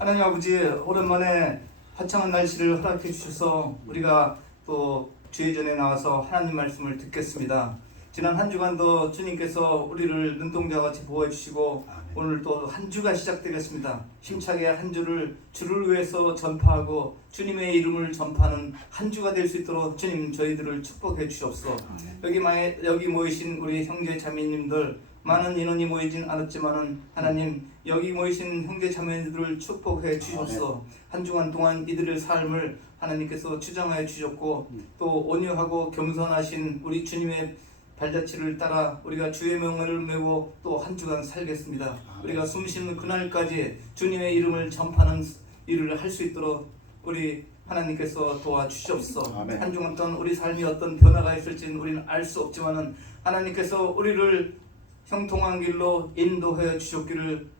하나님 아버지, 오랜만에 화창한 날씨를 허락해 주셔서 우리가 또 주의 전에 나와서 하나님 말씀을 듣겠습니다. 지난 한 주간도 주님께서 우리를 눈동자같이 보호해 주시고 오늘 또 한 주가 시작되겠습니다. 힘차게 한 주를 주를 위해서 전파하고 주님의 이름을 전파하는 한 주가 될 수 있도록 주님 저희들을 축복해 주시옵소서. 여기 모이신 우리 형제 자매님들, 많은 인원이 모이진 않았지만은 하나님 여기 모이신 형제 자매들을 축복해 주시옵소서. 한 주간 동안 이들의 삶을 하나님께서 추정하여 주셨고 또 온유하고 겸손하신 우리 주님의 발자취를 따라 우리가 주의 명령을 메고 또 한 주간 살겠습니다. 우리가 숨쉬는 그날까지 주님의 이름을 전파하는 일을 할 수 있도록 우리 하나님께서 도와주시옵소서. 한 주간 동안 우리 삶이 어떤 변화가 있을지는 우리는 알 수 없지만은 하나님께서 우리를 형통한 길로 인도하여 주셨기를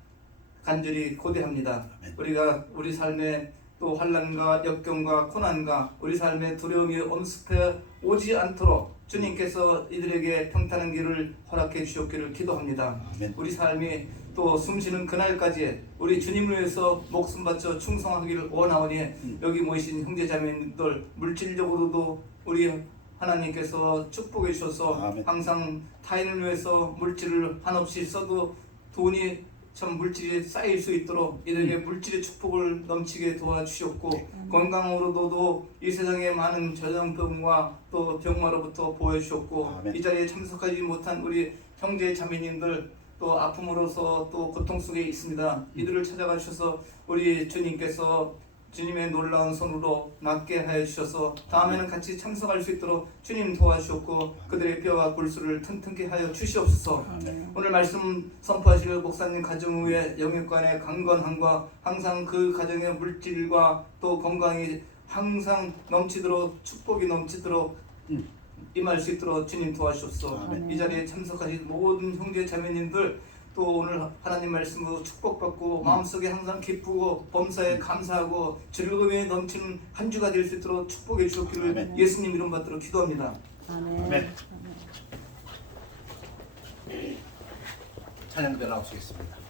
간절히 고대합니다. 우리가 우리 삶에 또 환난과 역경과 고난과 우리 삶의 두려움이 엄습해 오지 않도록 주님께서 이들에게 평탄한 길을 허락해 주셨기를 기도합니다. 우리 삶이 또 숨쉬는 그날까지 우리 주님을 위해서 목숨 바쳐 충성하기를 원하오니 여기 모이신 형제자매님들 물질적으로도 우리 하나님께서 축복해 주셔서 항상 타인을 위해서 물질을 한없이 써도 돈이 참 물질이 쌓일 수 있도록 이들에게 물질의 축복을 넘치게 도와주셨고 건강으로도 이 세상에 많은 전염병과 또 병마로부터 보호해주셨고 이 자리에 참석하지 못한 우리 형제 자매님들 또 아픔으로서 또 고통 속에 있습니다. 이들을 찾아가 주셔서 우리 주님께서 주님의 놀라운 손으로 낫게 하여 주셔서 다음에는 같이 참석할 수 있도록 주님 도와주셨고 그들의 뼈와 골수를 튼튼케 하여 주시옵소서. 오늘 말씀 선포하실 목사님 가정 위에 영육간의 강건함과 항상 그 가정의 물질과 또 건강이 항상 넘치도록 축복이 넘치도록 임할 수 있도록 주님 도와주옵소서. 이 자리에 참석하신 모든 형제 자매님들 또 오늘 하나님 말씀으로 축복받고 마음속에 항상 기쁘고 범사에 감사하고 즐거움이 넘치는 한 주가 될 수 있도록 축복해 주셨기를 예수님 이름 받도록 기도합니다. 아멘. 찬양 그대로 나오시겠습니다.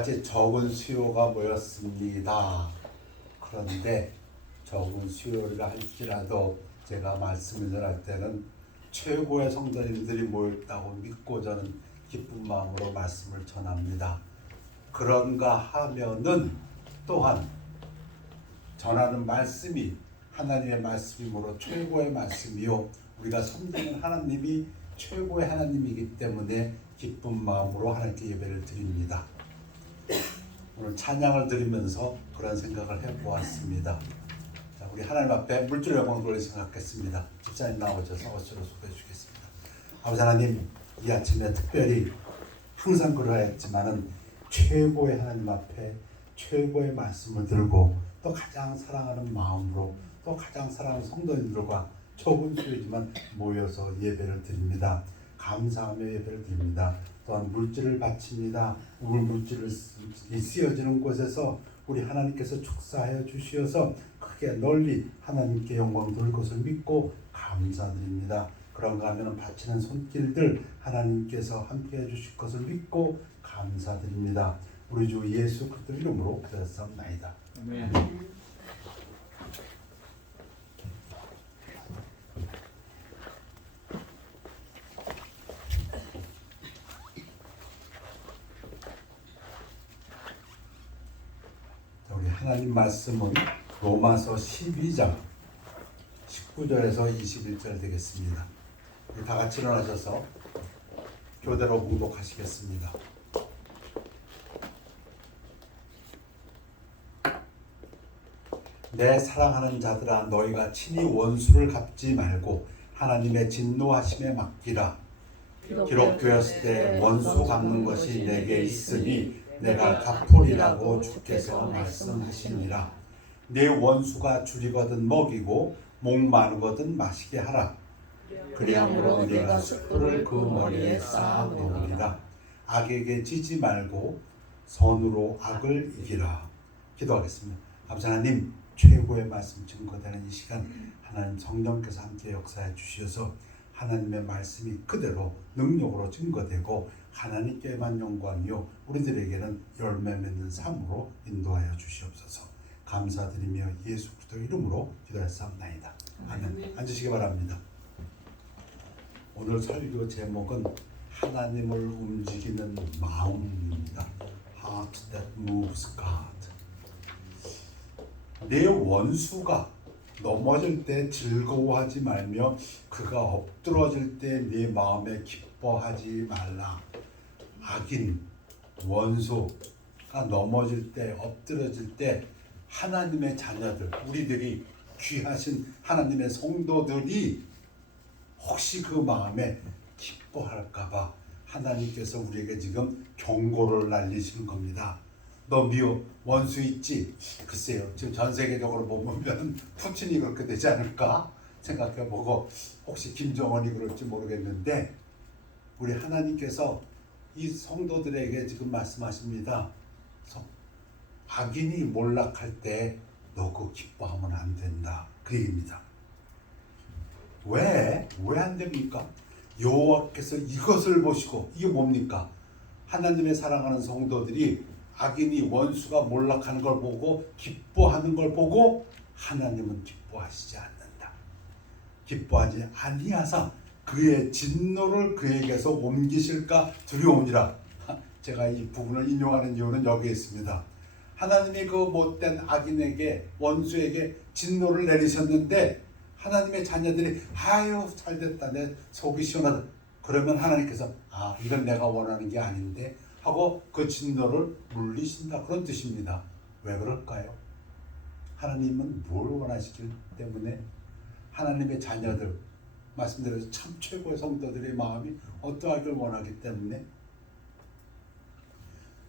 같이 적은 수요가 모였습니다. 그런데 적은 수요를 할지라도 제가 말씀을 전할 때는 최고의 성도님들이 모였다고 믿고 저는 기쁜 마음으로 말씀을 전합니다. 그런가 하면은 또한 전하는 말씀이 하나님의 말씀이므로 최고의 말씀이요 우리가 섬기는 하나님이 최고의 하나님이기 때문에 기쁜 마음으로 하나님께 예배를 드립니다. 오늘 찬양을 드리면서 그런 생각을 해보았습니다. 자, 우리 하나님 앞에 물질 영광 돌리 생각했습니다. 집사님 나오셔서 어시로 소개해 주겠습니다. 아버지 하나님, 이 아침에 특별히 항상 그러했지만은 최고의 하나님 앞에 최고의 말씀을 들고 또 가장 사랑하는 마음으로 또 가장 사랑하는 성도님들과 적은 수요지만 모여서 예배를 드립니다. 감사하며 예배를 드립니다. 또한 물질을 바칩니다. 우리 물질을 쓰여지는 곳에서 우리 하나님께서 축사하여 주시어서 크게 널리 하나님께 영광 돌 것을 믿고 감사드립니다. 그런가 하면 바치는 손길들 하나님께서 함께해 주실 것을 믿고 감사드립니다. 우리 주 예수 그리스도 이름으로 기도했사옵나이다. 아멘. 우리 하나님 말씀은 로마서 12장 19절에서 21절 되겠습니다. 우리 다 같이 일어나셔서 교대로 봉독하시겠습니다. 내 사랑하는 자들아 너희가 친히 원수를 갚지 말고 하나님의 진노하심에 맡기라. 기록되었을 때 원수 갚는 것이 내게 있으니 내가 갚으리라고 주께서 말씀하시니라. 내 원수가 줄이거든 먹이고 목마르거든 마시게 하라. 그리함으로 네가 숯불을 그 머리에 쌓아 놓으리라. 악에게 지지 말고 선으로 악을 이기라. 기도하겠습니다. 아버지 하나님, 최고의 말씀 증거되는 이 시간 하나님 성령께서 함께 역사해 주셔서 하나님의 말씀이 그대로 능력으로 증거되고 하나님께만 영광이요 우리들에게는 열매 맺는 삶으로 인도하여 주시옵소서. 감사드리며 예수 그리스도 이름으로 기도했사옵나이다. 아멘. 앉으시기 바랍니다. 오늘 설교 제목은 하나님을 움직이는 마음입니다. Heart that moves God. 내 원수가 넘어질 때 즐거워하지 말며 그가 엎드러질 때 네 마음에 기뻐하지 말라. 악인, 원수가 넘어질 때 엎드러질 때 하나님의 자녀들, 우리들이 귀하신 하나님의 성도들이 혹시 그 마음에 기뻐할까봐 하나님께서 우리에게 지금 경고를 날리시는 겁니다. 너 미워 원수 있지? 글쎄요, 지금 전 세계적으로 보면 푸틴이 그렇게 되지 않을까 생각해보고 혹시 김정은이 그럴지 모르겠는데 우리 하나님께서 이 성도들에게 지금 말씀하십니다. 악인이 몰락할 때 너 그거 기뻐하면 안 된다 그 얘기입니다. 왜 안 됩니까? 여호와께서 이것을 보시고 이게 뭡니까? 하나님의 사랑하는 성도들이 악인이 원수가 몰락하는 걸 보고 기뻐하는 걸 보고 하나님은 기뻐하시지 않는다. 기뻐하지 아니하사 그의 진노를 그에게서 옮기실까 두려우니라. 제가 이 부분을 인용하는 이유는 여기에 있습니다. 하나님이 그 못된 악인에게 원수에게 진노를 내리셨는데 하나님의 자녀들이 아유 잘됐다 내 속이 시원하다 그러면 하나님께서 아 이건 내가 원하는 게 아닌데 하고 그 진노를 물리신다 그런 뜻입니다. 왜 그럴까요? 하나님은 뭘 원하시기 때문에 하나님의 자녀들 말씀드려서 참 최고의 성도들의 마음이 어떠하길 원하기 때문에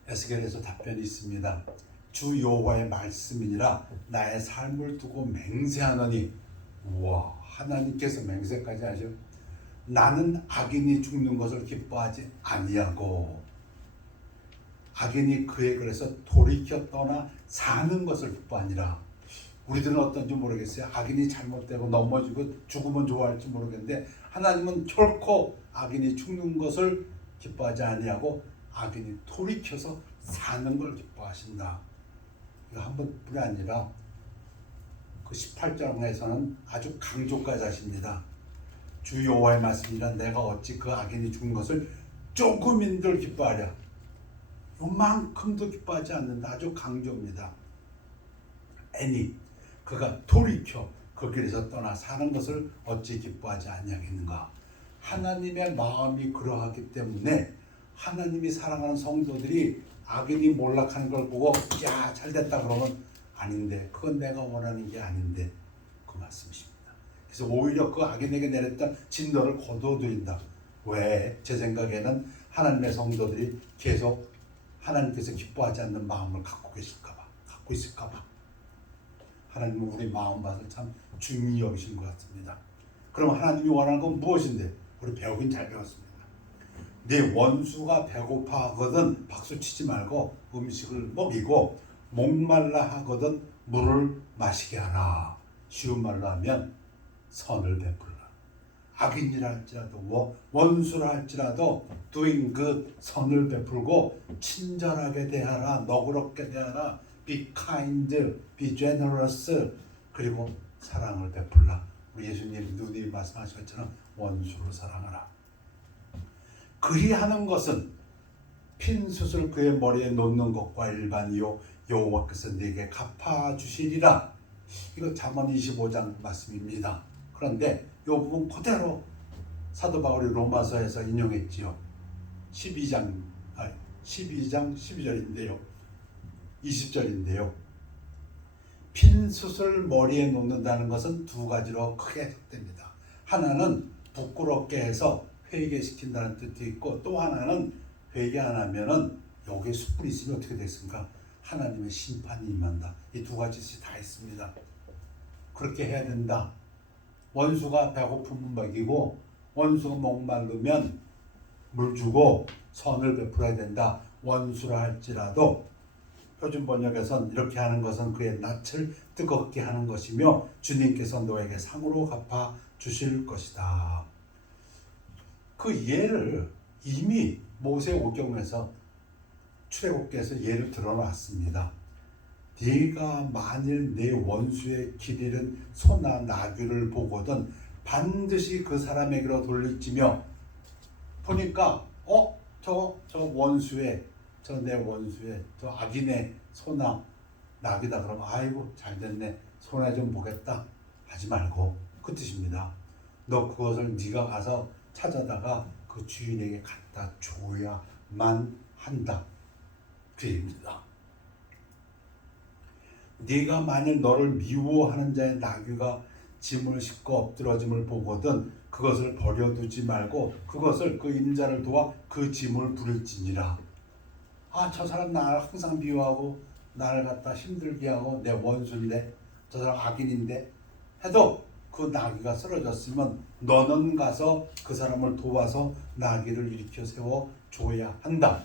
에스겔에서 답변이 있습니다. 주 여호와의 말씀이니라 나의 삶을 두고 맹세하노니 우와 하나님께서 맹세까지 하셔. 나는 악인이 죽는 것을 기뻐하지 아니하고 악인이 그에 그래서 돌이켜 떠나 사는 것을 기뻐하니라. 우리들은 어떤지 모르겠어요. 악인이 잘못되고 넘어지고 죽으면 좋아할지 모르겠는데 하나님은 결코 악인이 죽는 것을 기뻐하지 아니하고 악인이 돌이켜서 사는 걸 기뻐하신다. 이거 한 번뿐이 아니라 그 18장에서는 아주 강조까지 하십니다. 주 여호와의 말씀이라 내가 어찌 그 악인이 죽은 것을 조금인들 기뻐하랴. 요만큼도 기뻐하지 않는다. 아주 강조입니다. 애니 그가 돌이켜 그 길에서 떠나 사는 것을 어찌 기뻐하지 아니하겠는가. 하나님의 마음이 그러하기 때문에 하나님이 사랑하는 성도들이 악인이 몰락하는 걸 보고 야 잘됐다 그러면 아닌데 그건 내가 원하는 게 아닌데 그 말씀이십니다. 그래서 오히려 그 악인에게 내렸던 진노를 거둬들인다. 왜? 제 생각에는 하나님의 성도들이 계속 하나님께서 기뻐하지 않는 마음을 갖고 계실까봐, 갖고 있을까봐. 하나님은 우리 마음밭을 참 중히 여기신 것 같습니다. 그럼 하나님이 원하는 건 무엇인데? 우리 배우긴 잘 배웠습니다. 네 원수가 배고파 하거든 박수 치지 말고 음식을 먹이고 목말라 하거든 물을 마시게 하라. 쉬운 말로 하면 선을 베풀라. 악인이라 할지라도 원수라 할지라도 doing good 선을 베풀고 친절하게 대하라. 너그럽게 대하라. be kind, be generous. 그리고 사랑을 베풀라. 우리 예수님 누님이 말씀하신 것처럼 원수를 사랑하라. 그리하는 것은 핀 숯을 그의 머리에 놓는 것과 일반이요 여호와께서 네게 갚아주시리라. 이거 잠언 25장 말씀입니다. 그런데 이 부분 그대로 사도 바울이 로마서에서 인용했지요. 12장 12절인데요. 20절인데요. 핀 숯을 머리에 놓는다는 것은 두 가지로 크게 해석됩니다. 하나는 부끄럽게 해서 회개시킨다는 뜻도 있고 또 하나는 회개 안 하면은 여기에 숯불이 있으면 어떻게 됐습니까? 하나님의 심판이 임한다. 이 두 가지 뜻이 다 있습니다. 그렇게 해야 된다. 원수가 배고프면 먹이고 원수가 목마르면 물 주고 선을 베풀어야 된다. 원수라 할지라도 표준 번역에선 이렇게 하는 것은 그의 낯을 뜨겁게 하는 것이며 주님께서 너에게 상으로 갚아 주실 것이다. 그 예를 이미 모세 오경에서 출애굽기에서 예를 들어놨습니다. 네가 만일 내 원수의 길 잃은 소나 나귀를 보거든 반드시 그 사람에게로 돌릴지며 보니까 저 원수의 내 원수의 저 악인의 소나 나귀다 그러면 아이고 잘됐네 손해 좀 보겠다 하지 말고 그 뜻입니다. 너 그것을 네가 가서 찾아다가 그 주인에게 갖다 줘야만 한다 그 얘기입니다. 네가 만일 너를 미워하는 자의 나귀가 짐을 싣고 엎드러짐을 보거든 그것을 버려두지 말고 그것을 그 임자를 도와 그 짐을 부릴지니라. 저 사람 나를 항상 미워하고 나를 갖다 힘들게 하고 내 원수인데 저 사람 악인인데 해도 그 나귀가 쓰러졌으면 너는 가서 그 사람을 도와서 나귀를 일으켜 세워 줘야 한다.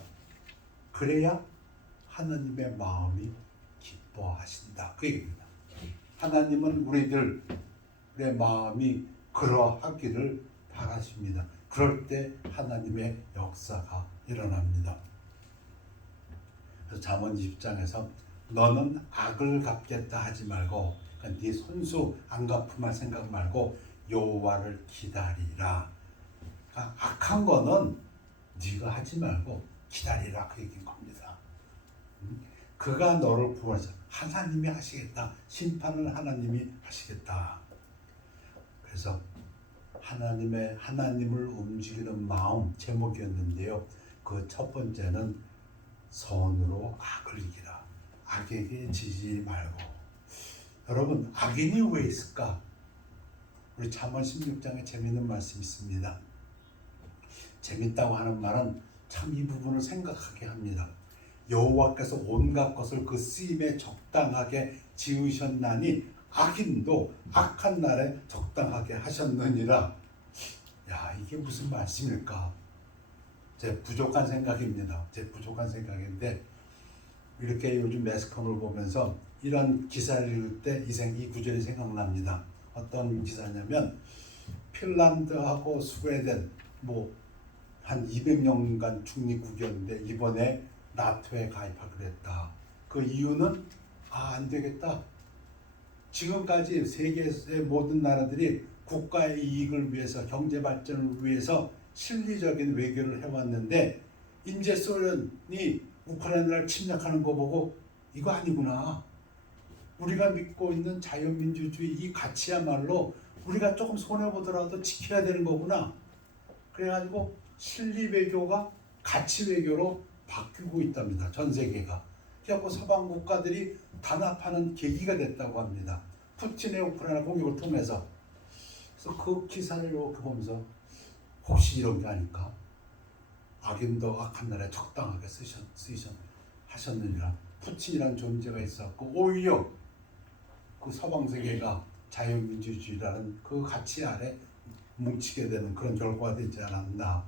그래야 하나님의 마음이 기뻐하신다. 그 얘기입니다. 하나님은 우리들의 마음이 그러하기를 바라십니다. 그럴 때 하나님의 역사가 일어납니다. 그래서 잠언 20장에서 너는 악을 갚겠다 하지 말고 그러니까 네 손수 안 갚음할 생각 말고 여호와를 기다리라. 그러니까 악한 거는 네가 하지 말고 기다리라 그 얘기인 겁니다. 그가 너를 구원하셔. 하나님이 하시겠다. 심판을 하나님이 하시겠다. 그래서 하나님을 움직이는 마음 제목이었는데요. 그 첫 번째는 선으로 악을 이기라. 악에게 지지 말고. 여러분 악인이 왜 있을까? 우리 잠언 16장에 재미있는 말씀이 있습니다. 재밌다고 하는 말은 참 이 부분을 생각하게 합니다. 여호와께서 온갖 것을 그 쓰임에 적당하게 지으셨나니 악인도 악한 날에 적당하게 하셨느니라. 야, 이게 무슨 말씀일까? 제 부족한 생각입니다. 제 부족한 생각인데 이렇게 요즘 매스컴을 보면서 이런 기사를 읽을 때 이 구절이 생각납니다. 어떤 기사냐면 핀란드하고 스웨덴 한 200년간 중립국이었는데 이번에 나토에 가입하기로 했다. 그 이유는 안 되겠다. 지금까지 세계의 모든 나라들이 국가의 이익을 위해서 경제 발전을 위해서 실리적인 외교를 해왔는데 이제 소련이 우크라이나를 침략하는 거 보고 이거 아니구나. 우리가 믿고 있는 자유민주주의 이 가치야말로 우리가 조금 손해보더라도 지켜야 되는 거구나. 그래가지고 실리 외교가 가치 외교로 바뀌고 있답니다. 전 세계가. 그래서 서방 국가들이 단합하는 계기가 됐다고 합니다. 푸틴의 우크라이나 공격을 통해서. 그래서 그 기사를 이렇게 보면서 혹시 이런 게 아닐까? 악인도 악한 날에 적당하게 하셨느니라. 푸틴이라는 존재가 있었고 오히려 그 서방 세계가 자유민주주의라는 그 가치 아래 뭉치게 되는 그런 결과가 되지 않았나.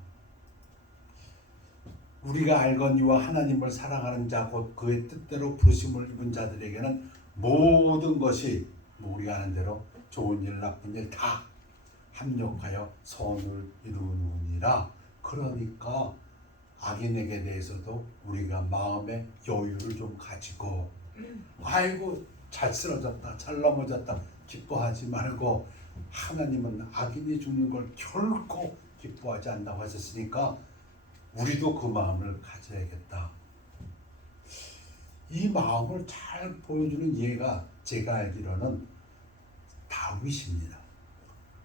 우리가 알거니와 하나님을 사랑하는 자 곧 그의 뜻대로 부르심을 입은 자들에게는 모든 것이 우리가 아는 대로 좋은 일 나쁜 일 다 합력하여 선을 이루느니라. 그러니까 악인에게 대해서도 우리가 마음의 여유를 좀 가지고 아이고 잘 쓰러졌다 잘 넘어졌다 기뻐하지 말고 하나님은 악인이 죽는 걸 결코 기뻐하지 않는다고 하셨으니까 우리도 그 마음을 가져야겠다. 이 마음을 잘 보여주는 예가 제가 알기로는 다윗입니다.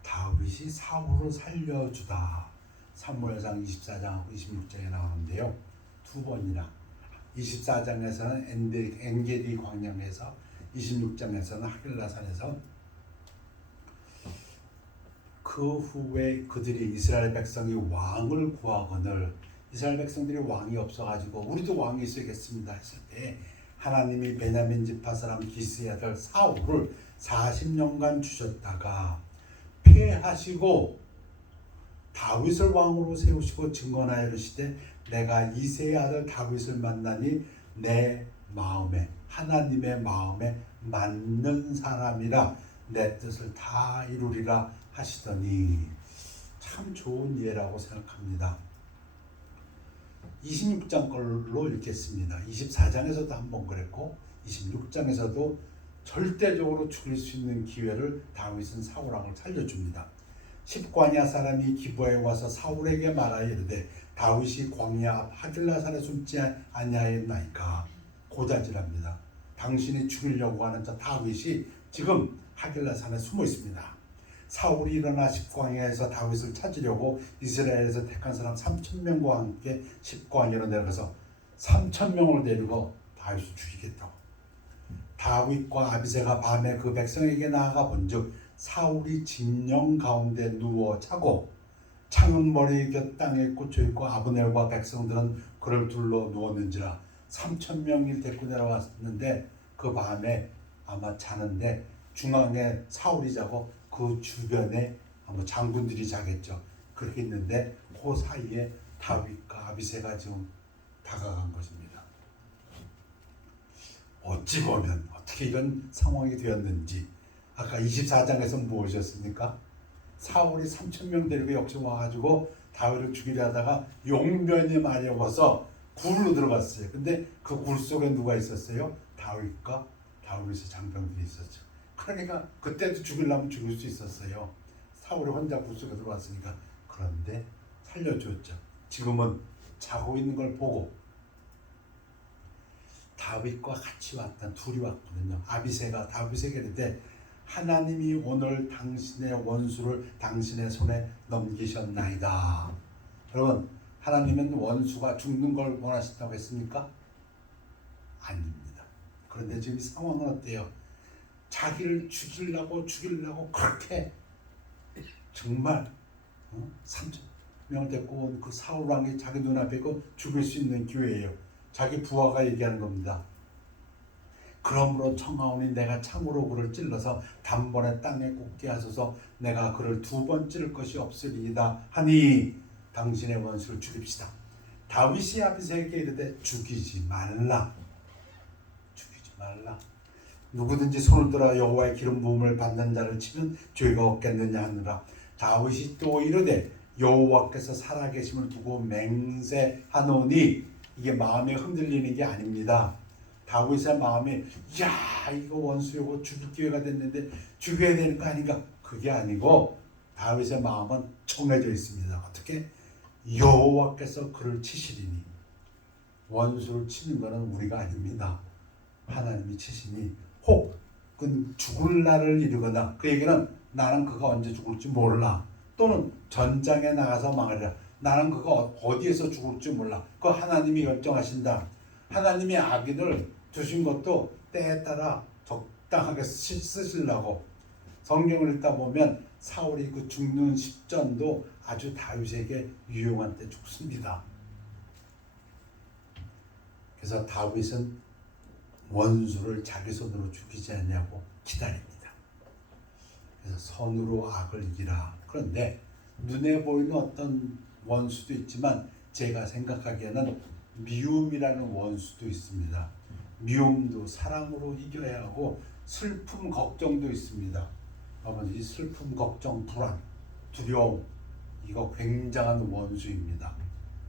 다윗이 사울을 살려주다. 사무엘상 24장하고 26장에 나오는데요. 두 번이나 24장에서는 엔게디 광야에서 26장에서는 하길라산에서 그 후에 그들이 이스라엘 백성이 왕을 구하거늘 이스라엘 백성들이 왕이 없어가지고 우리도 왕이 있어야겠습니다 했을 때 하나님이 베냐민 지파 사람 기스의 아들 사울을 40년간 주셨다가 폐하시고 다윗을 왕으로 세우시고 증언하여 이르시되 내가 이새의 아들 다윗을 만나니 내 마음에 하나님의 마음에 맞는 사람이라 내 뜻을 다 이루리라 하시더니 참 좋은 예라고 생각합니다. 26장 걸로 읽겠습니다. 24장에서도 한번 그랬고 26장에서도 절대적으로 죽일 수 있는 기회를 다윗은 사울왕을 살려줍니다. 십광야 사람이 기브아에 와서 사울에게 말하여 이르되 다윗이 광야 앞 하길라산에 숨지 아니하였나이까. 고자질합니다. 당신이 죽이려고 하는 저 다윗이 지금 하길라산에 숨어 있습니다. 사울이 일어나 십광야에서 다윗을 찾으려고 이스라엘에서 택한 사람 3,000명과 함께 십광야로 내려가서 3,000명을 데리고 다윗을 죽이겠다고. 다윗과 아비새가 밤에 그 백성에게 나아가 본즉 사울이 진영 가운데 누워 자고 창은 머리 곁 땅에 꽂혀 있고 아브넬과 백성들은 그를 둘러 누웠는지라. 3,000명이 데리고 내려왔는데 그 밤에 아마 자는데 중앙에 사울이 자고 그 주변에 아마 장군들이 자겠죠. 그렇게 있는데 그 사이에 다윗과 아비새가 지금 다가간 것입니다. 어찌 보면 어떻게 이런 상황이 되었는지 아까 24장에서 무엇이었습니까? 사울이 3,000명 데리고 역시 와가지고 다윗을 죽이려 하다가 용변이 마려워서 굴로 들어갔어요. 근데 그 굴 속에 누가 있었어요? 다윗과 다윗의 장병들이 있었죠. 그러니까 그때도 죽이려면 죽일 수 있었어요. 사울이 혼자 굴 속에 들어왔으니까. 그런데 살려줬죠. 지금은 자고 있는 걸 보고 다윗과 같이 왔던 둘이 왔거든요. 아비새가 다윗에게 이르되 하나님이 오늘 당신의 원수를 당신의 손에 넘기셨나이다. 여러분, 하나님은 원수가 죽는 걸 원하신다고 했습니까? 아닙니다. 그런데 지금 상황은 어때요? 자기를 죽이려고 그렇게 정말 3,000명을 데리고 온 그 사울왕이 자기 눈앞에 있고 죽일 수 있는 기회예요. 자기 부하가 얘기하는 겁니다. 그러므로 청하오니 내가 창으로 그를 찔러서 단번에 땅에 꽂게 하소서. 내가 그를 2번 찌를 것이 없으리이다 하니 당신의 원수를 죽입시다. 다윗이 아비새에게 이르되 죽이지 말라. 누구든지 손을 들어 여호와의 기름 부음을 받는 자를 치면 죄가 없겠느냐 하느라. 다윗이 또 이르되 여호와께서 살아계심을 두고 맹세하노니 이게 마음에 흔들리는 게 아닙니다. 다윗의 마음에 야 이거 원수 요거 죽일 기회가 됐는데 죽여야 되는 거 아닌가? 그게 아니고 다윗의 마음은 정해져 있습니다. 어떻게? 여호와께서 그를 치시리니. 원수를 치는 것은 우리가 아닙니다. 하나님이 치시니 혹 그 죽을 날을 이르거나 그 얘기는 나는 그가 언제 죽을지 몰라. 또는 전장에 나가서 망하리라. 나는 그가 어디에서 죽을지 몰라. 그거 하나님이 결정하신다. 하나님이 악인을 두신 것도 때에 따라 적당하게 쓰시려고. 성경을 읽다 보면 사울이 그 죽는 십전도 아주 다윗에게 유용한 때 죽습니다. 그래서 다윗은 원수를 자기 손으로 죽이지 않냐고 기다립니다. 그래서 선으로 악을 이기라. 그런데 눈에 보이는 어떤 원수도 있지만 제가 생각하기에는 미움이라는 원수도 있습니다. 미움도 사랑으로 이겨야 하고 슬픔, 걱정도 있습니다. 여러분 이 슬픔, 걱정, 불안, 두려움 이거 굉장한 원수입니다.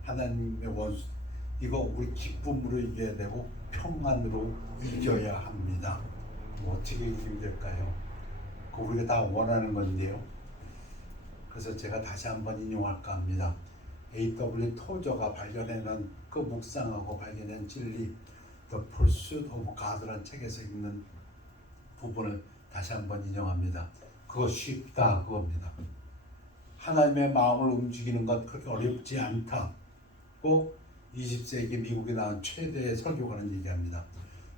하나님의 원수 이거 우리 기쁨으로 이겨야 되고 평안으로 이겨야 합니다. 어떻게 이기면 될까요? 그거 우리가 다 원하는 건데요. 그래서 제가 다시 한번 인용할까 합니다. A.W. 토저가 발견해낸 그 묵상하고 발견한 진리 The Pursuit of God라는 책에서 읽는 부분을 다시 한번 인용합니다. 그거 쉽다 그겁니다. 하나님의 마음을 움직이는 것 그렇게 어렵지 않다고 20세기 미국에 나온 최대의 설교가는 얘기합니다.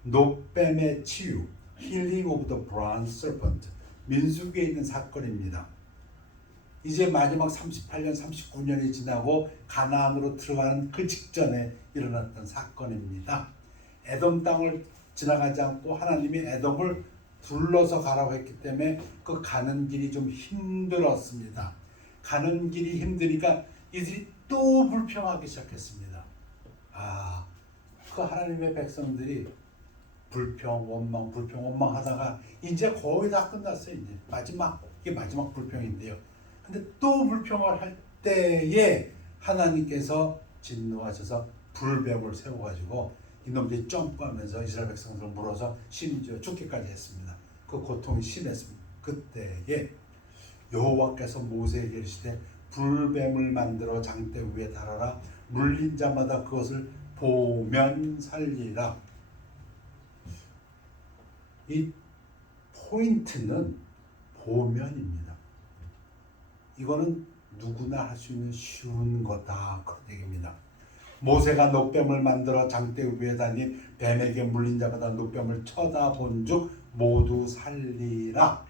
노뱀의 치유, Healing of the Bronze Serpent, 민수기에 있는 사건입니다. 이제 마지막 38년, 39년이 지나고 가나안으로 들어가는 그 직전에 일어났던 사건입니다. 에돔 땅을 지나가지 않고 하나님이 에돔을 둘러서 가라고 했기 때문에 그 가는 길이 좀 힘들었습니다. 가는 길이 힘드니까 이들이 또 불평하기 시작했습니다. 그 하나님의 백성들이 불평, 원망 하다가 이제 거의 다 끝났어요. 이제 이게 마지막 불평인데요. 근데 또 불평을 할 때에 하나님께서 진노하셔서 불뱀을 세워가지고 이놈들이 점프하면서 이스라엘 백성들을 물어서 심지어 죽기까지 했습니다. 그 고통이 심했습니다. 그때에 여호와께서 모세에게 이르시되 불뱀을 만들어 장대 위에 달아라. 물린 자마다 그것을 보면 살리라. 이 포인트는 보면입니다. 이거는 누구나 할 수 있는 쉬운 거다 그런 얘기입니다. 모세가 노뱀을 만들어 장대 위에 다니 뱀에게 물린 자마다 노뱀을 쳐다본즉 모두 살리라.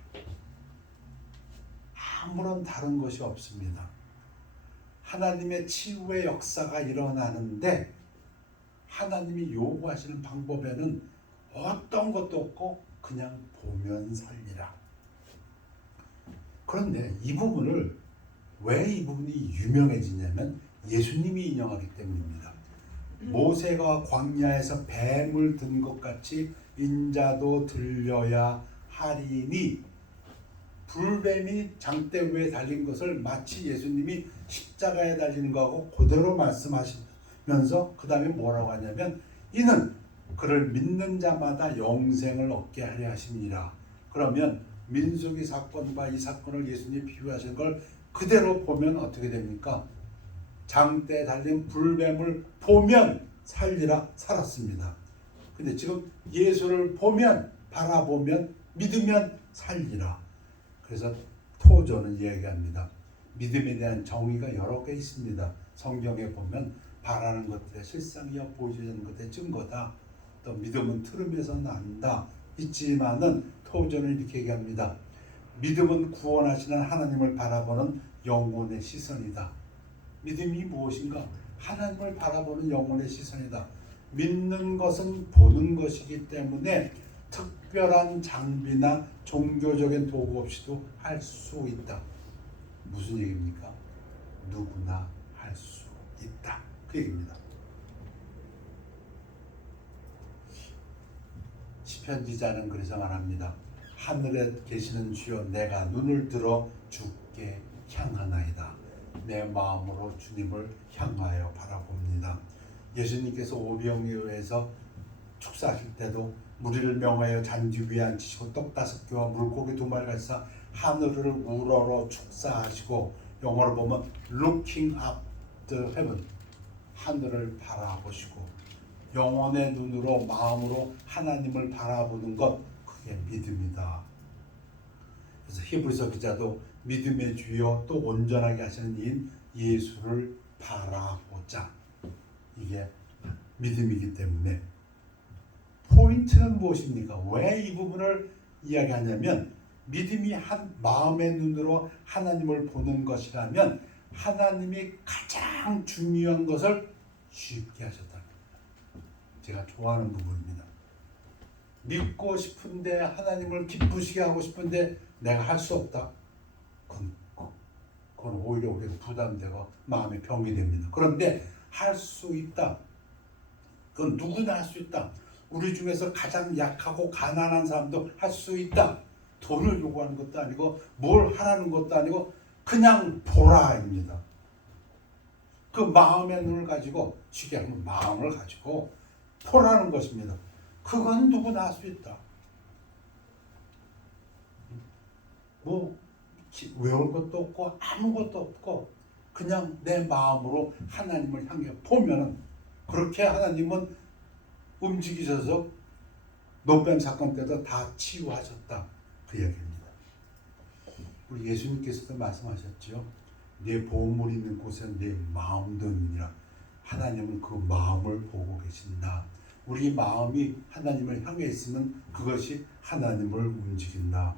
아무런 다른 것이 없습니다. 하나님의 치유의 역사가 일어나는데 하나님이 요구하시는 방법에는 어떤 것도 없고 그냥 보면 살리라. 그런데 이 부분을 왜 이 부분이 유명해지냐면 예수님이 인용하기 때문입니다. 모세가 광야에서 뱀을 든 것 같이 인자도 들려야 하리니 불뱀이 장대 위에 달린 것을 마치 예수님이 십자가에 달리는 거하고 그대로 말씀하시면서 그 다음에 뭐라고 하냐면 이는 그를 믿는 자마다 영생을 얻게 하려 하심이라. 그러면 민수기 사건과 이 사건을 예수님이 비유하신 걸 그대로 보면 어떻게 됩니까? 장대에 달린 불뱀을 보면 살리라 살았습니다. 근데 지금 예수를 보면 바라보면 믿으면 살리라. 그래서 토저는 이야기합니다. 믿음에 대한 정의가 여러 개 있습니다. 성경에 보면 바라는 것들의 실상이여 보이는 것의 증거다. 또 믿음은 들음에서 난다. 있지만은 토저는 이렇게 얘기합니다. 믿음은 구원하시는 하나님을 바라보는 영혼의 시선이다. 믿음이 무엇인가? 하나님을 바라보는 영혼의 시선이다. 믿는 것은 보는 것이기 때문에 특별한 장비나 종교적인 도구 없이도 할 수 있다. 무슨 얘기입니까? 누구나 할 수 있다. 그 얘기입니다. 시편지자는 그래서 말합니다. 하늘에 계시는 주여 내가 눈을 들어 주께 향하나이다. 내 마음으로 주님을 향하여 바라봅니다. 예수님께서 오병이어에서 축사하실 때도 무리를 명하여 잔디 위에 앉히시고 떡 5개와 물고기 2마리 가사 하늘을 우러러 축사하시고, 영어로 보면 looking up the heaven, 하늘을 바라보시고 영혼의 눈으로 마음으로 하나님을 바라보는 것, 그게 믿음이다. 그래서 히브리서 기자도 믿음의 주여 또 온전하게 하시는 이인 예수를 바라보자, 이게 믿음이기 때문에 포인트는 무엇입니까? 왜 이 부분을 이야기하냐면, 믿음이 한 마음의 눈으로 하나님을 보는 것이라면 하나님이 가장 중요한 것을 쉽게 하셨다. 제가 좋아하는 부분입니다. 믿고 싶은데, 하나님을 기쁘시게 하고 싶은데 내가 할 수 없다. 그건 오히려 우리가 부담되고 마음의 병이 됩니다. 그런데 할 수 있다. 그건 누구나 할 수 있다. 우리 중에서 가장 약하고 가난한 사람도 할 수 있다. 돈을 요구하는 것도 아니고 뭘 하라는 것도 아니고 그냥 보라입니다. 그 마음의 눈을 가지고, 쉽게 하면 마음을 가지고 보라는 것입니다. 그건 누구나 할 수 있다. 뭐 외울 것도 없고 아무것도 없고 그냥 내 마음으로 하나님을 향해 보면은, 그렇게 하나님은 움직이셔서 노뱀 사건 때도 다 치유하셨다, 그 얘기입니다. 우리 예수님께서도 말씀하셨죠. 내 보물 있는 곳에 내 마음도 있느니라. 하나님은 그 마음을 보고 계신다. 우리 마음이 하나님을 향해 있으면 그것이 하나님을 움직인다.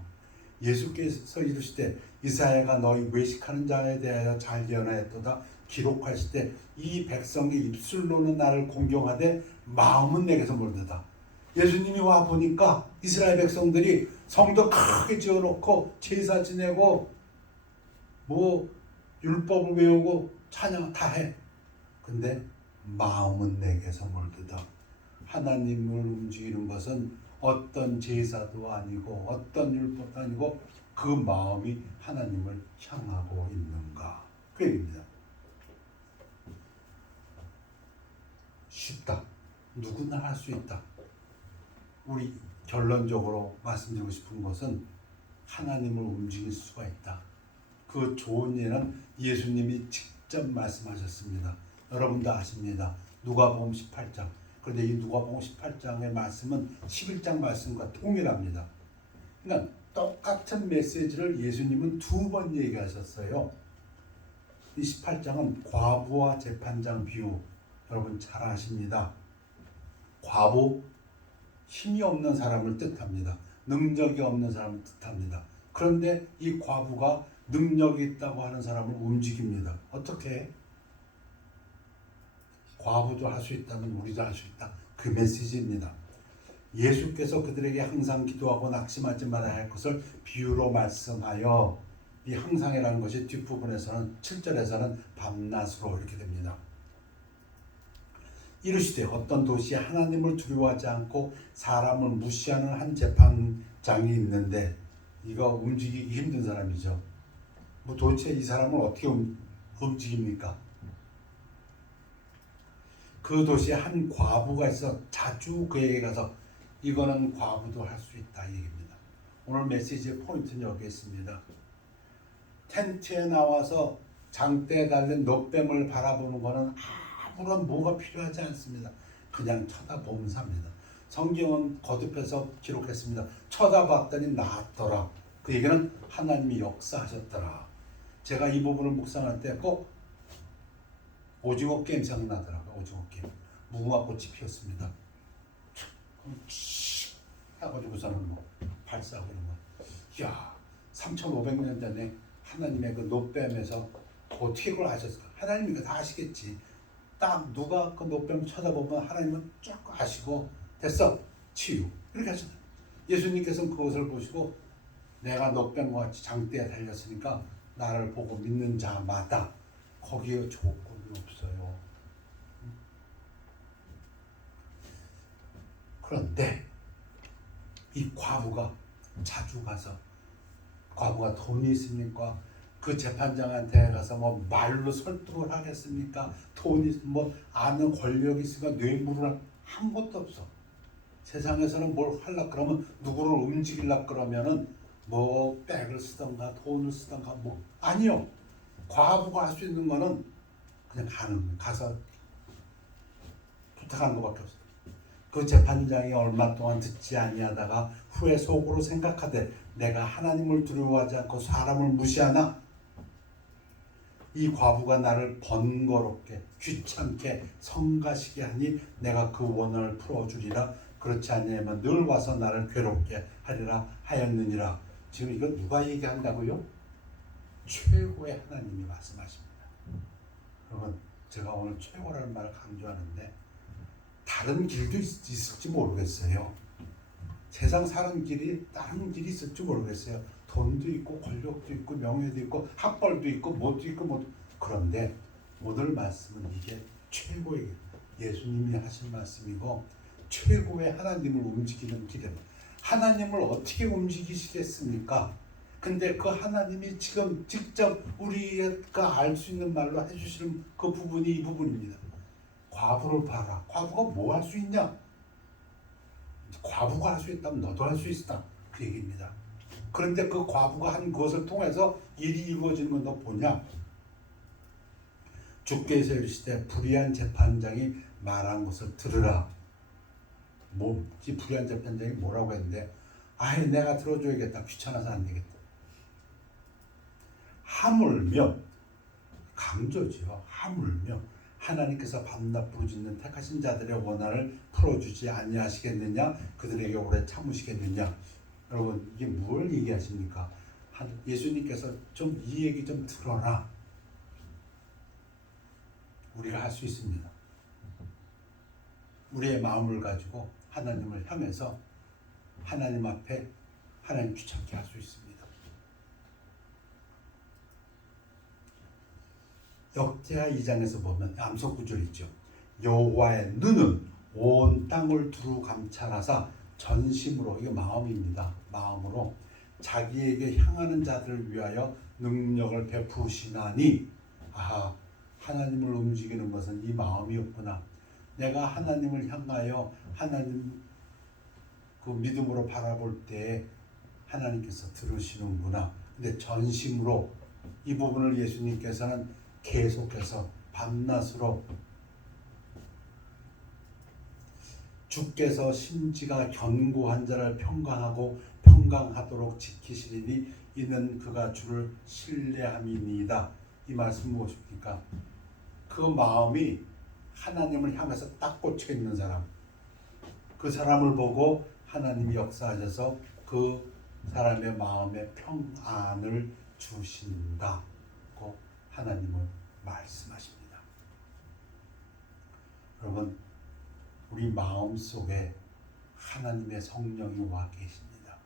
예수께서 이르시되 이사야가 너희 외식하는 자에 대하여 잘 예언하였도다 기록하실 때 이 백성의 입술로는 나를 공경하되 마음은 내게서 멀다. 예수님이 와 보니까 이스라엘 백성들이 성도 크게 지어놓고 제사 지내고 뭐 율법을 외우고 찬양 다 해. 근데 마음은 내게서 멀다. 하나님을 움직이는 것은 어떤 제사도 아니고 어떤 율법도 아니고 그 마음이 하나님을 향하고 있는가, 그 얘기입니다. 쉽다. 누구나 할 수 있다. 우리 결론적으로 말씀드리고 싶은 것은 하나님을 움직일 수가 있다. 그 좋은 예는 예수님이 직접 말씀하셨습니다. 여러분도 아십니다. 누가복음 18장. 그런데 이 누가복음 18장의 말씀은 11장 말씀과 동일합니다. 그러니까 똑같은 메시지를 예수님은 2번 얘기하셨어요. 이 18장은 과부와 재판장 비유, 여러분 잘 아십니다. 과부, 힘이 없는 사람을 뜻합니다. 능력이 없는 사람을 뜻합니다. 그런데 이 과부가 능력이 있다고 하는 사람을 움직입니다. 어떻게? 과부도 할 수 있다면 우리도 할 수 있다. 그 메시지입니다. 예수께서 그들에게 항상 기도하고 낙심하지 말아야 할 것을 비유로 말씀하여, 이 항상이라는 것이 뒷부분에서는 7절에서는 밤낮으로 이렇게 됩니다. 이르시되 어떤 도시에 하나님을 두려워하지 않고 사람을 무시하는 한 재판장이 있는데, 이거 움직이기 힘든 사람이죠. 뭐 도대체 이 사람을 어떻게 움직입니까? 그 도시에 한 과부가 있어 자주 그에게 가서, 이거는 과부도 할 수 있다 얘기입니다. 오늘 메시지의 포인트는 여기 있습니다. 텐트에 나와서 장대에 달린 놋뱀을 바라보는 것은 아무런 뭐가 필요하지 않습니다. 그냥 쳐다보면 삽니다. 성경은 거듭해서 기록했습니다. 쳐다봤더니 나았더라. 그 얘기는 하나님이 역사하셨더라. 제가 이 부분을 묵상할 때 꼭 오징어 게임 생각나더라고요. 오징어 게임. 무궁화 꽃이 피었습니다. 해가지고서는 뭐 발사하고 이런 거. 이야, 3,500년 전에 하나님의 그 놋뱀에서 어떻게 그걸 아셨을까? 하나님이 다 아시겠지. 딱 누가 그 놋뱀 쳐다보면 하나님은 쫙 아시고, 됐어, 치유, 이렇게 하잖아요. 예수님께서는 그것을 보시고 내가 놋뱀과 같이 장대에 달렸으니까 나를 보고 믿는 자마다, 거기에 조건이 없어요. 그런데 이 과부가 자주 가서, 과부가 돈이 있습니까? 그 재판장한테 가서 뭐 말로 설득을 하겠습니까? 돈이 뭐 아는 권력이 있으니까 뇌물을 한 것도 없어. 세상에서는 뭘 하려 그러면 누구를 움직이려 그러면은 뭐 백을 쓰던가 돈을 쓰던가 뭐 아니요. 과부가 할 수 있는 거는 그냥 가서 부탁하는 것밖에 없어. 그 재판장이 얼마 동안 듣지 아니하다가 후에 속으로 생각하되 내가 하나님을 두려워하지 않고 사람을 무시하나 이 과부가 나를 번거롭게 귀찮게 성가시게 하니 내가 그 원한을 풀어주리라. 그렇지 않으면 늘 와서 나를 괴롭게 하리라 하였느니라. 지금 이거 누가 얘기한다고요? 최고의 하나님이 말씀하십니다. 여러분 제가 오늘 최고라는 말을 강조하는데 다른 길도 있을지 모르겠어요. 세상 사는 길이 다른 길이 있을지 모르겠어요. 돈도 있고 권력도 있고 명예도 있고 학벌도 있고 뭐도 있고 뭐 그런데 오늘 말씀은 이게 최고의 예수님이 하신 말씀이고 최고의 하나님을 움직이는 길입니다. 하나님을 어떻게 움직이시겠습니까? 근데 그 하나님이 지금 직접 우리가 알 수 있는 말로 해주시는 그 부분이 이 부분입니다. 과부를 봐라. 과부가 뭐 할 수 있냐? 과부가 할 수 있다면 너도 할 수 있다. 그 얘기입니다. 그런데 그 과부가 한 것을 통해서 일이 이루어지는 건 너 보냐? 주께서 이르시되 불의한 재판장이 말한 것을 들으라. 이 불의한 재판장이 뭐라고 했는데 아예 내가 들어줘야겠다. 귀찮아서 안 되겠다. 하물며 강조지요. 하물며 하나님께서 밤낮 부르짖는 택하신 자들의 원한을 풀어주지 아니하시겠느냐? 그들에게 오래 참으시겠느냐? 여러분 이게 뭘 얘기하십니까? 예수님께서 좀 이 얘기 좀 들어라. 우리가 할 수 있습니다. 우리의 마음을 가지고 하나님을 향해서 하나님 앞에 하나님 귀찮게 할 수 있습니다. 역대하 2장에서 보면 암석 구절이 있죠. 여호와의 눈은 온 땅을 두루 감찰하사 전심으로, 이게 마음입니다. 마음으로 자기에게 향하는 자들을 위하여 능력을 베푸시나니, 아하, 하나님을 움직이는 것은 이 마음이었구나. 내가 하나님을 향하여 하나님 그 믿음으로 바라볼 때 하나님께서 들으시는구나. 근데 전심으로, 이 부분을 예수님께서는 계속해서 밤낮으로 주께서 심지가 견고한 자를 평강하도록 지키시리니 이는 그가 주를 신뢰함이니이다. 이 말씀 무엇입니까? 그 마음이 하나님을 향해서 딱 꽂혀 있는 사람, 그 사람을 보고 하나님이 역사하셔서 그 사람의 마음에 평안을 주신다고 하나님은 말씀하십니다. 여러분, 우리 마음 속에 하나님의 성령이 와 계십니다.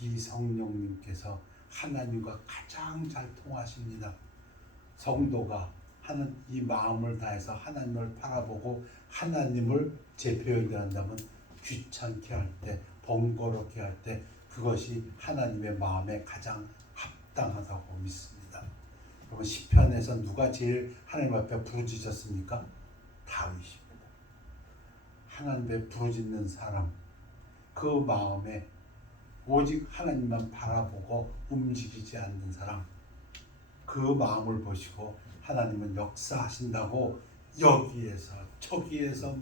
이 성령님께서 하나님과 가장 잘 통하십니다. 성도가 하는 이 마음을 다해서 하나님을 바라보고 하나님을 제 표현을 한다면 귀찮게 할 때, 번거롭게 할 때 그것이 하나님의 마음에 가장 합당하다고 믿습니다. 여러분, 시편에서 누가 제일 하나님 앞에 부르짖었습니까? 다윗입니다. 하나님 앞에 부르짖는 사람, 그 마음에 오직 하나님만 바라보고 움직이지 않는 사람, 그 마음을 보시고 하나님은 역사하신다고 여기에서 저기에서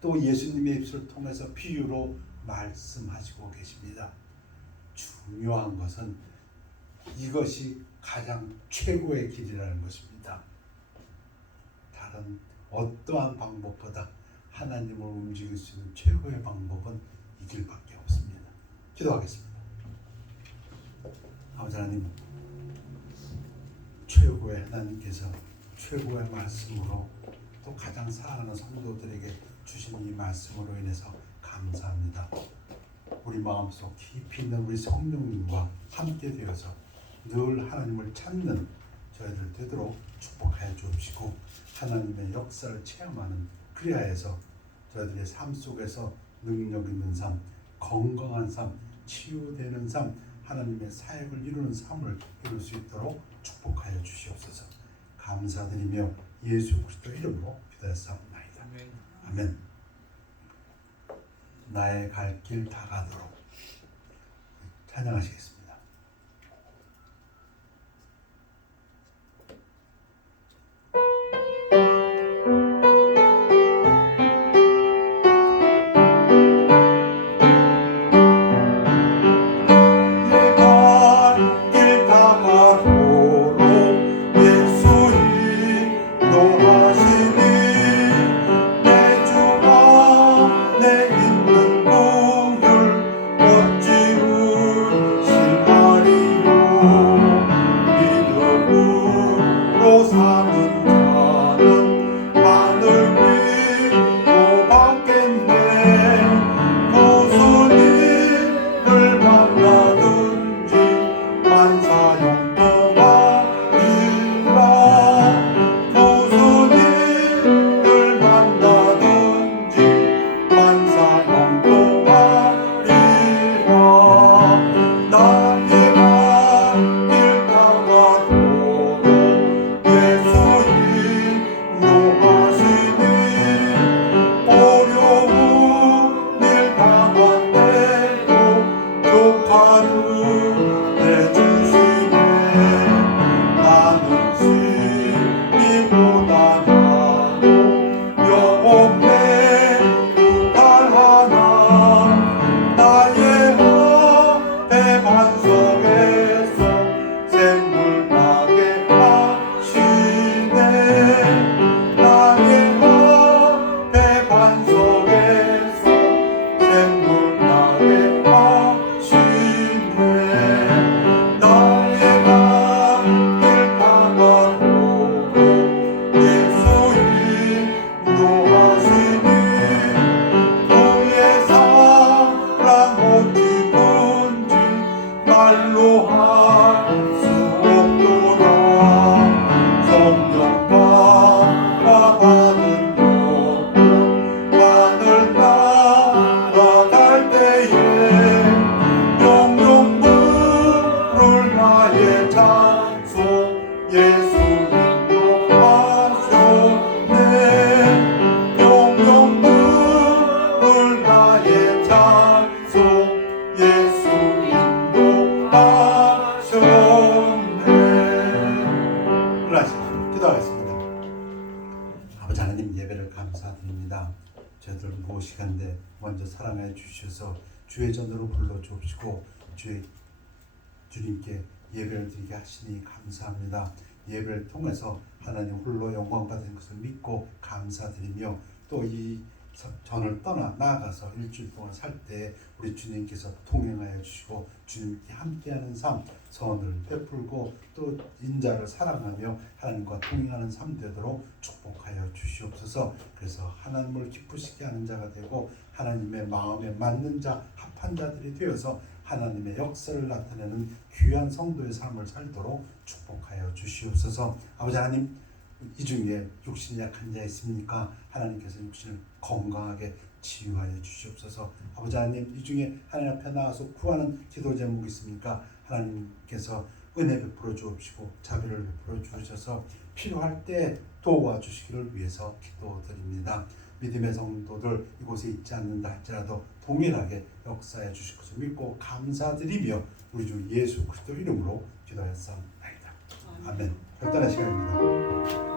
또 예수님의 입술을 통해서 비유로 말씀하시고 계십니다. 중요한 것은 이것이 가장 최고의 길이라는 것입니다. 다른 어떠한 방법보다 하나님을 움직일 수 있는 최고의 방법은 이 길밖에 없습니다. 기도하겠습니다. 아버지 하나님, 최고의 하나님께서 최고의 말씀으로 또 가장 사랑하는 성도들에게 주신 이 말씀으로 인해서 감사합니다. 우리 마음속 깊이 있는 우리 성령님과 함께 되어서 늘 하나님을 찾는 저희들 되도록 축복하여 주옵시고, 하나님의 역사를 체험하는 그리하여서 저희들의 삶 속에서 능력 있는 삶, 건강한 삶, 치유되는 삶, 하나님의 사역을 이루는 삶을 이룰 수 있도록 축복하여 주시옵소서. 감사드리며 예수 그리스도 이름으로 기도했사옵나이다. 아멘. 나의 갈 길 다 가도록 찬양하시겠습니다. 저희들 무엇이간데 먼저 사랑해 주셔서 주의 전으로 불러주옵시고 주님께 예배를 드리게 하시니 감사합니다. 예배를 통해서 하나님 홀로 영광 받은 것을 믿고 감사드리며 또 이 전을 떠나 나아가서 일주일 동안 살 때 우리 주님께서 동행하여 주시고 주님께 함께하는 삶, 선을 베풀고 또 인자를 사랑하며 하나님과 동행하는 삶 되도록 축복하여 주시옵소서. 그래서 하나님을 기쁘시게 하는 자가 되고 하나님의 마음에 맞는 자, 합한 자들이 되어서 하나님의 역사를 나타내는 귀한 성도의 삶을 살도록 축복하여 주시옵소서. 아버지 하나님, 이 중에 육신이 약한 자 있습니까? 하나님께서 육신을 건강하게 치유하여 주시옵소서. 아버지 하나님, 이 중에 하나님 앞에 나와서 구하는 기도 제목이 있습니까? 하나님께서 은혜 베풀어 주옵시고 자비를 베풀어 주셔서 필요할 때 도와주시기를 위해서 기도드립니다. 믿음의 성도들 이곳에 있지 않는다 할지라도 동일하게 역사해 주실 것을 믿고 감사드리며 우리 주 예수 그리스도 이름으로 기도했사옵나이다. 아멘. 별단의 시간입니다.